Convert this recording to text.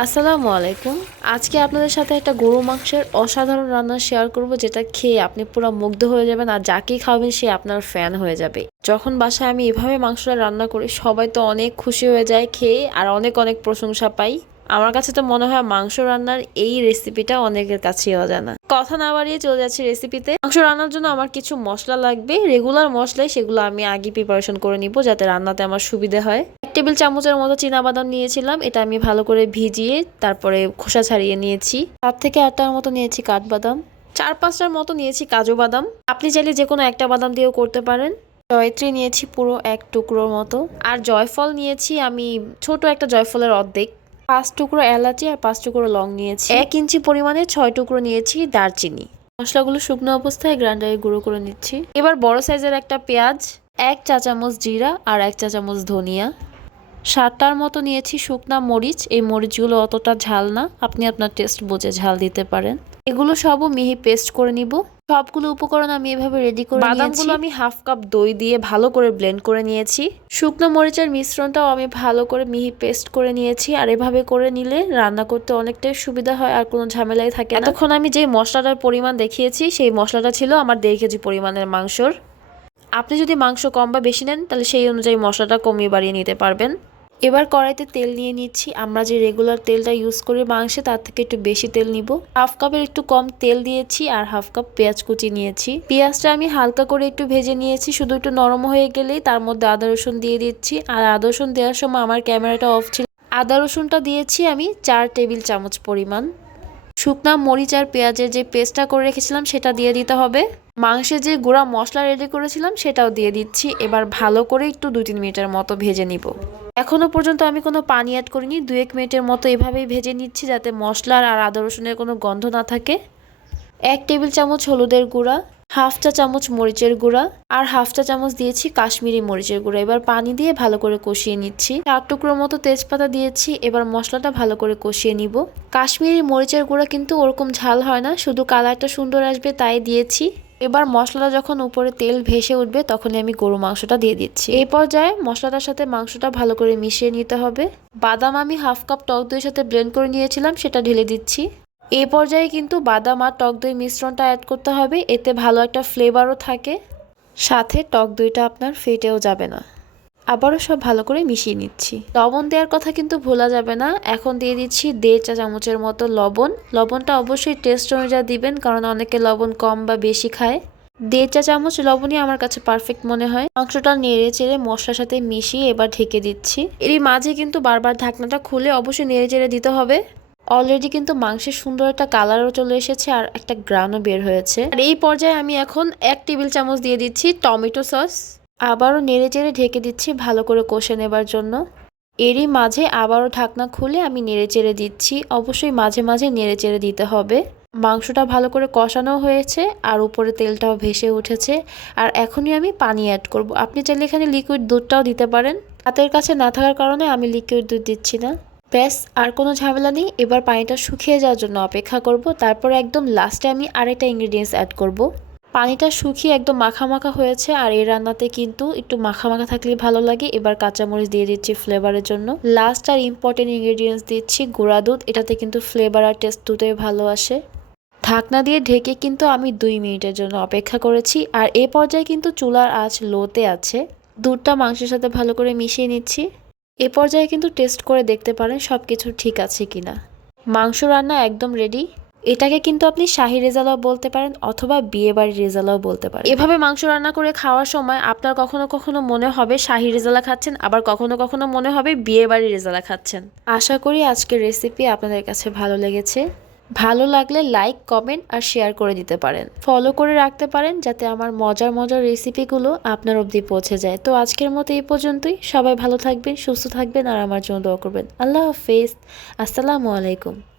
আসসালামু আলাইকুম। আজকে আপনাদের সাথে একটা গরু মাংসের অসাধারণ রান্না শেয়ার করব, যেটা খেয়ে আপনি পুরো মুগ্ধ হয়ে যাবেন আর যাকেই খাওয়াবেন সে আপনার ফ্যান হয়ে যাবে। যখন বাসায় আমি এভাবে মাংসটা রান্না করি, সবাই তো অনেক খুশি হয়ে যায় খেয়ে, আর অনেক অনেক প্রশংসা পাই। আমার কাছে তো মনে হয় মাংস রান্নার এই রেসিপিটা অনেকের কাছেই অজানা। কথা না বাড়িয়ে চলে যাচ্ছে রেসিপিতে মাংস রান্নার জন্য আমার কিছু মশলা লাগবে। রেগুলার মশলাই সেগুলো আমি আগে প্রিপারেশন করে নিব যাতে রান্নাতে আমার সুবিধা হয়। এক টেবিল চামচের মতো বাদাম নিয়েছিলাম। এটা আমি ভালো করে ভিজিয়ে তারপরে খোসা ছাড়িয়ে নিয়েছি। তার থেকে আটটার মতো নিয়েছি কাঠবাদাম। চার পাঁচটার মতো নিয়েছি কাজু বাদাম। আপনি চাইলে যে কোনো একটা বাদাম দিয়েও করতে পারেন। জয়ত্রী নিয়েছি পুরো এক টুকরোর মতো। আর জয়ফল নিয়েছি আমি ছোট একটা জয়ফলের অর্ধেক। পাঁচ টুকরো এলাচি আর পাঁচ টুকরো লং নিয়েছি। এক ইঞ্চি পরিমাণে ছয় টুকরো নিয়েছি দারচিনি। মশলাগুলো শুকনো অবস্থায় গ্রাইন্ডারে গুঁড়ো করে নিচ্ছি। এবার বড় সাইজের একটা পেঁয়াজ এক চা চামচ জিরা আর এক চা চামচ ধনিয়া। সাতটার মতো নিয়েছি শুকনা মরিচ। এই মরিচগুলো অতটা ঝাল না। আপনি আপনার টেস্ট বুঝে ঝাল দিতে পারেন। এগুলো সবও মিহি পেস্ট করে নিব। সবগুলো উপকরণ আমি এভাবে রেডি করে বাদামগুলো আমি হাফ কাপ দই দিয়ে ভালো করে ব্লেন্ড করে নিয়েছি। শুকনো মরিচের মিশ্রণটাও আমি ভালো করে মিহি পেস্ট করে নিয়েছি। আর এভাবে করে নিলে রান্না করতে অনেকটাই সুবিধা হয় আর কোনো ঝামেলাই থাকে এতক্ষণ আমি যে মশলাটার পরিমাণ দেখিয়েছি সেই মশলাটা ছিল আমার দেড় কেজি পরিমাণের মাংসর। আপনি যদি মাংস কম বা বেশি নেন তাহলে সেই অনুযায়ী মশলাটা কমিয়ে বাড়িয়ে নিতে পারবেন। এবার কড়াইতে তেল নিয়ে নিচ্ছি। আমরা যে রেগুলার তেলটা ইউজ করি মাংসে, তার থেকে একটু বেশি তেল নিব। হাফ কাপের একটু কম তেল দিয়েছি আর হাফ কাপ পেঁয়াজ কুচি নিয়েছি। পেঁয়াজটা আমি হালকা করে একটু ভেজে নিয়েছি, শুধু একটু নরম হয়ে গেলেই তার মধ্যে আদা, রসুন দিয়ে দিচ্ছি। আর আদা, রসুন দেওয়ার সময় আমার ক্যামেরাটা অফ ছিল। আদা, রসুনটা দিয়েছি আমি চার টেবিল চামচ পরিমাণ। শুকনা মরিচ আর পেঁয়াজের যে পেস্টটা করে রেখেছিলাম, সেটা দিয়ে দিতে হবে। মাংসে যে গুঁড়া মশলা রেডি করেছিলাম, সেটাও দিয়ে দিচ্ছি। এবার ভালো করে একটু দু তিন মিনিটের মতো ভেজে নিব। এখনও পর্যন্ত আমি কোনো পানি অ্যাড করিনি। দু এক মিনিটের মতো এভাবেই ভেজে নিচ্ছি যাতে মশলার আর আদা রসুনের কোনো গন্ধ না থাকে। এক টেবিল চামচ হলুদের গুঁড়া হাফ চা চামচ মরিচের গুঁড়া আর হাফ চা চামচ দিয়েছি কাশ্মীরি মরিচের গুঁড়া। এবার পানি দিয়ে ভালো করে কষিয়ে নিচ্ছি। চার টুকরো মতো তেজপাতা দিয়েছি। এবার মশলাটা ভালো করে কষিয়ে নিব। কাশ্মীরি মরিচের গুঁড়া কিন্তু ওরকম ঝাল হয় না, শুধু কালারটা সুন্দর আসবে তাই দিয়েছি। এবার মশলাটা যখন উপরে তেল ভেসে উঠবে, তখনই আমি গরু মাংসটা দিয়ে দিচ্ছি। এই পর্যায়ে মশলাটার সাথে মাংসটা ভালো করে মিশিয়ে নিতে হবে। বাদাম আমি হাফ কাপ টক দইয়ের সাথে ব্লেন্ড করে নিয়েছিলাম, সেটা ঢেলে দিচ্ছি। এই পর্যায়ে কিন্তু বাদাম আর টক দই মিশ্রণটা অ্যাড করতে হবে, এতে ভালো একটা ফ্লেভারও থাকে। সাথে টক দইটা আপনার ফেটেও যাবে না। আবারও সব ভালো করে মিশিয়ে নিচ্ছি। লবণ দেওয়ার কথা কিন্তু ভোলা যাবে না। এখন দিয়ে দিচ্ছি দেড় চা চামচের মতো লবণ। লবণটা অবশ্যই টেস্ট অনুযায়ী দিবেন, কারণ অনেকে লবণ কম বা বেশি খায়। দেড় চা চামচ লবণই আমার কাছে পারফেক্ট মনে হয়। মাংসটা নেড়ে চেড়ে মশলার সাথে মিশিয়ে এবার ঢেকে দিচ্ছি। এরই মাঝে কিন্তু বারবার ঢাকনাটা খুলে অবশ্যই নেড়ে চেড়ে দিতে হবে। অলরেডি কিন্তু মাংসের সুন্দর একটা কালারও চলে এসেছে আর একটা গ্রানও বের হয়েছে। আর এই পর্যায়ে আমি এখন এক টেবিল চামচ দিয়ে দিচ্ছি টমেটো সস। আবারও নেড়ে চেড়ে ঢেকে দিচ্ছি ভালো করে কষে নেবার জন্য। এরই মাঝে আবারও ঢাকনা খুলে আমি নেড়ে চেড়ে দিচ্ছি, অবশ্যই মাঝে মাঝে নেড়ে চেড়ে দিতে হবে। মাংসটা ভালো করে কষানো হয়েছে আর উপরে তেলটাও ভেসে উঠেছে। আর এখনই আমি পানি অ্যাড করব। আপনি চাইলে এখানে লিকুইড দুধটাও দিতে পারেন। হাতের কাছে না থাকার কারণে আমি লিকুইড দুধ দিচ্ছি না। ব্যাস, আর কোনো ঝামেলা নেই। এবার পানিটা শুকিয়ে যাওয়ার জন্য অপেক্ষা করব। তারপর একদম লাস্টে আমি আরেকটা ইনগ্রিডিয়েন্টস অ্যাড করব। পানিটা শুকিয়ে একদম মাখা মাখা হয়েছে, আর এই রান্নাতে কিন্তু একটু মাখা মাখা থাকলে ভালো লাগে। এবার কাঁচামরিচ দিয়ে দিচ্ছি ফ্লেভারের জন্য। লাস্ট আর ইম্পর্টেন্ট ইনগ্রিডিয়েন্টস দিচ্ছি গুঁড়া দুধ। এটাতে কিন্তু ফ্লেভার আর টেস্ট দুটোই ভালো আসে। ঢাকনা দিয়ে ঢেকে কিন্তু আমি দুই মিনিটের জন্য অপেক্ষা করেছি। আর এ পর্যায়ে কিন্তু চুলার আঁচ লোতে আছে। দুধটা মাংসের সাথে ভালো করে মিশিয়ে নিচ্ছি। এ পর্যায়ে কিন্তু টেস্ট করে দেখতে পারেন সব কিছু ঠিক আছে কি না মাংস রান্না একদম রেডি এটাকে কিন্তু আপনি শাহি রেজালাও বলতে পারেন অথবা বিয়ে বাড়ির রেজালাও বলতে পারেন। এভাবে মাংস রান্না করে খাওয়ার সময় আপনার কখনো কখনো মনে হবে শাহি রেজালা খাচ্ছেন, আবার কখনো কখনো মনে হবে বিয়ে বাড়ির রেজালা খাচ্ছেন। আশা করি আজকের রেসিপি আপনাদের কাছে ভালো লেগেছে। ভালো লাগলে লাইক কমেন্ট আর শেয়ার করে দিতে পারেন। ফলো করে রাখতে পারেন যাতে আমার মজার মজার রেসিপিগুলো আপনার অবধি পৌঁছে যায়। তো আজকের মতো এই পর্যন্তই। সবাই ভালো থাকবেন, সুস্থ থাকবেন আর আমার জন্য দোয়া করবেন। আল্লাহ হাফেজ। আসসালামু আলাইকুম।